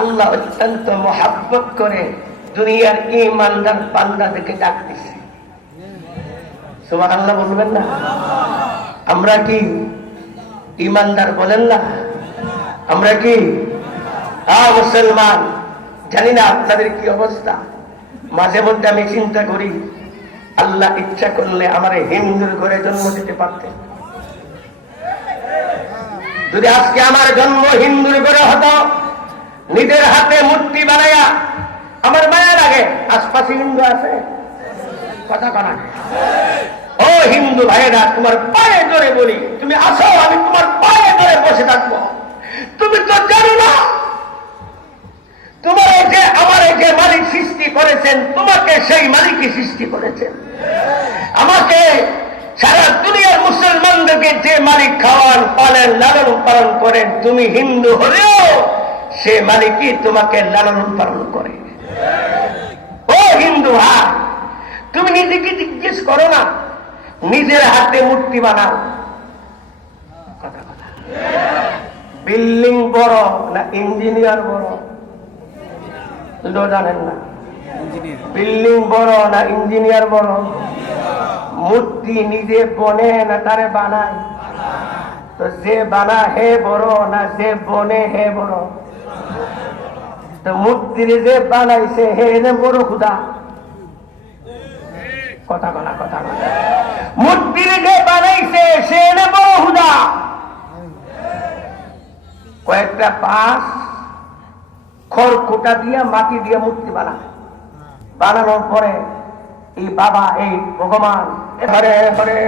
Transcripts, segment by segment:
আল্লাহ অত্যন্ত মহাব্বত করে দুনিয়ার ইমানদার বান্দাদেরকে ডাক দিছে। সুবাহ আল্লাহ বলবেন না? আমরা কি ইমানদার বলেন না? আমরা কি? মুসলমান, জানি না আপনাদের কি অবস্থা। মাঝে মধ্যে আমি চিন্তা করি, আল্লাহ ইচ্ছা করলে আমার হিন্দুর ঘরে জন্ম দিতে পারতেন। যদি আজকে আমার জন্ম হিন্দুর ঘরে হতো নিজের হাতে মূর্তি বানাইয়া আমার মায়া লাগে আশপাশে হিন্দু আছে? কথা কনা। ও হিন্দু ভাইয়েরা, তোমার পায়ে ধরে বলি, তুমি আসো, আমি তোমার পায়ে ধরে বসে থাকব। তুমি তো জানো না, তোমার যে, আমার যে মালিক সৃষ্টি করেছেন, তোমাকে সেই মালিকই সৃষ্টি করেছেন। আমাকে সারা দুনিয়ার মুসলমানদেরকে যে মালিক খাওয়ান, পালেন, লালন পালন করেন, তুমি হিন্দু হলেও সে মালিকই তোমাকে লালন পালন করে। ও হিন্দু হা তুমি নিজেকে জিজ্ঞেস করো না। নিজের হাতে মূর্তি বানাও। বিল্ডিং বড় না ইঞ্জিনিয়ার বড়? জানেন না। বিল্ডিং বড় না ইঞ্জিনিয়ার বড়? মূর্তি নিজে বনে না তারে বানায়? তো যে বানা হে বড় না যে বনে হে বড়? মূর্তির যে কয়েকটা পাশ খড়কুটা দিয়ে, মাটি দিয়ে মূর্তি বানায়। বানানোর পরে এই বাবা, এই ভগবান হরে হরে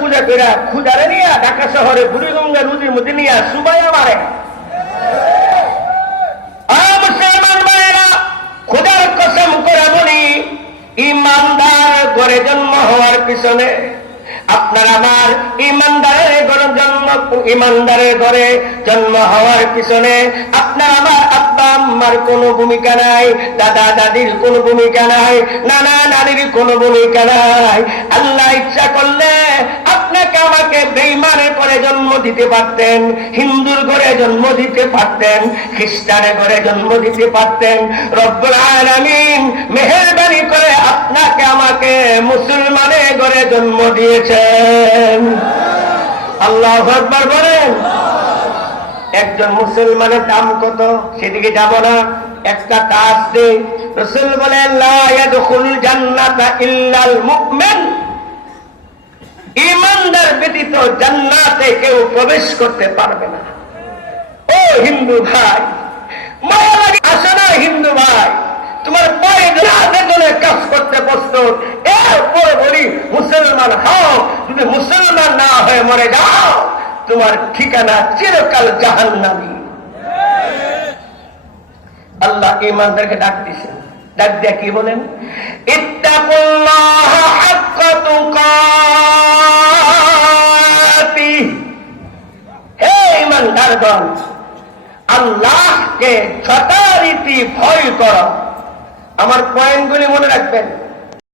পূজা করে খুঁজারে নিয়ে ঢাকা শহরে বুড়িগঙ্গা নদীর মধ্যে নিয়ে সুবাই মারে। খুদার কসম করে বলি, ইমানদার গড়ে জন্ম হওয়ার পিছনে আপনার আমার ইমানদারের ঘরে জন্ম, ইমানদারের জন্ম হওয়ার পিছনে আপনার আমার আব্বা আম্মার কোনো ভূমিকা নাই, দাদা দাদির কোনো ভূমিকা নাই, নানা নানির কোনো ভূমিকা নাই। আল্লাহ ইচ্ছা করলে আপনাকে আমাকে করে জন্ম দিতে পারতেন, হিন্দুর ঘরে জন্ম দিতে পারতেন, খ্রিস্টানের ঘরে জন্ম দিতে পারতেন মেহেরবানি করে আপনাকে, আমাকে মুসলমানের ঘরে জন্ম দিয়েছেন। আল্লাহ আকবার বলেন। একজন মুসলমানের দাম কত? সেদিকে যাব না। একটা কাজ দে। রসুল বলে ইমানদার ব্যতীত জান্নাতে কেউ প্রবেশ করতে পারবে না। ও হিন্দু ভাই, মায়া লাগে আসে না হিন্দু ভাই। তোমার পায়ে হাতে ধরে কাজ করতে প্রস্তুত। এরপর বলি, মুসলমান হও, যদি মুসলমান না হয়ে মরে যাও, তোমার ঠিকানা চিরকাল জাহান নামি আল্লাহ ইমানদারকে ডাক দিছেন ডাক দিয়া কি বলেন? ইত্তাকুল্লাহ ইমানদারগণ আল্লাহকে যথারীতি ভয় কর। আমার পয়েন্টগুলি মনে রাখবেন।